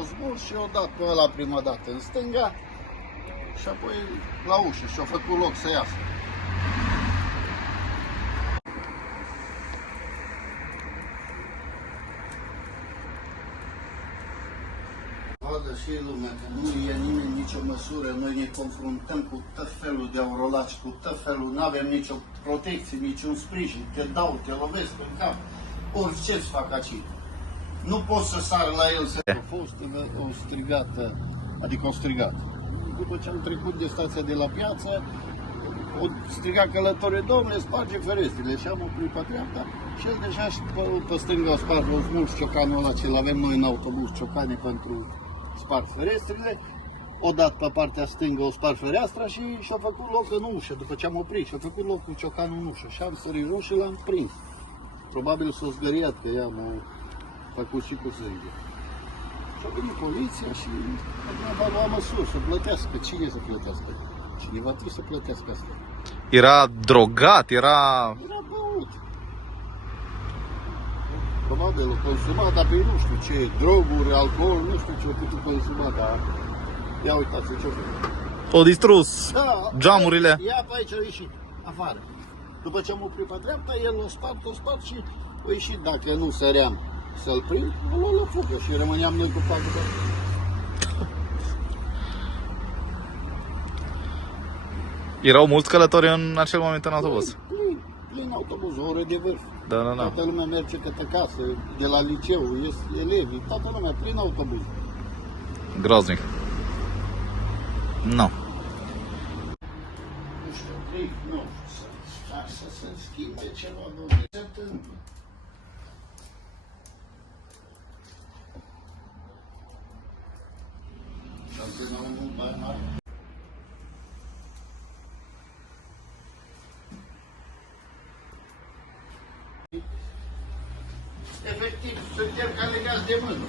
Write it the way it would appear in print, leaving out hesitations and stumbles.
o smuls și o dat pe ăla prima dată în stânga și apoi la ușă și-a făcut loc să iasă. Vadă și lumea că nu e nimeni nicio măsură, noi ne confruntăm cu tot felul de orolaci, cu tot felul, nu avem nicio protecție, niciun sprijin, te dau, te lovesc în cap, orice-ți fac aici. Nu poți să sar la el, a fost o strigată, adică o strigat. După ce am trecut de stația de la piață, o striga călătorii, domnule, sparge ferestrele și am oprit pe dreapta și el deja pe stânga o sparge, o smuls ciocanul ăla ce-l avem noi în autobuz, ciocane pentru spart ferestrele, o dat pe partea stângă, o spart fereastra și și-a făcut loc în ușă, după ce am oprit, și-a făcut loc cu ciocanul în ușă și am sărit în ușă și l-am prins. Probabil s-a zgăriat că i-am făcut și cu sânge. Și a venit poliția și va lua măsuri să plătească. Cine să plătească? Cineva trebuie să plătească asta. Era drogat, era băut. Probabil o consumat, dar pe nu știu ce, droguri, alcool, nu știu ce o putut consuma, dar ia uitați ce-o făcut. o distrus geamurile. Ia pe aici a ieșit, afară. După ce am oprit pe dreapta, el o spart și a ieșit. Dacă nu săream să-l prind, o luam la fugă și rămâneam noi cu patru. Erau mulți călători în acel moment în autobuz. Plin autobuz, o oră de vârf. Da. Toată lumea merge către casă, de la liceu, ies elevii, toată lumea plin autobuz. Groaznic. Nu. Nu știu, cred, nu, să se schimbe ceva, domnule, se întâmplă. Și acum am mult mai mare. Efectiv, suntem ca legați de mână.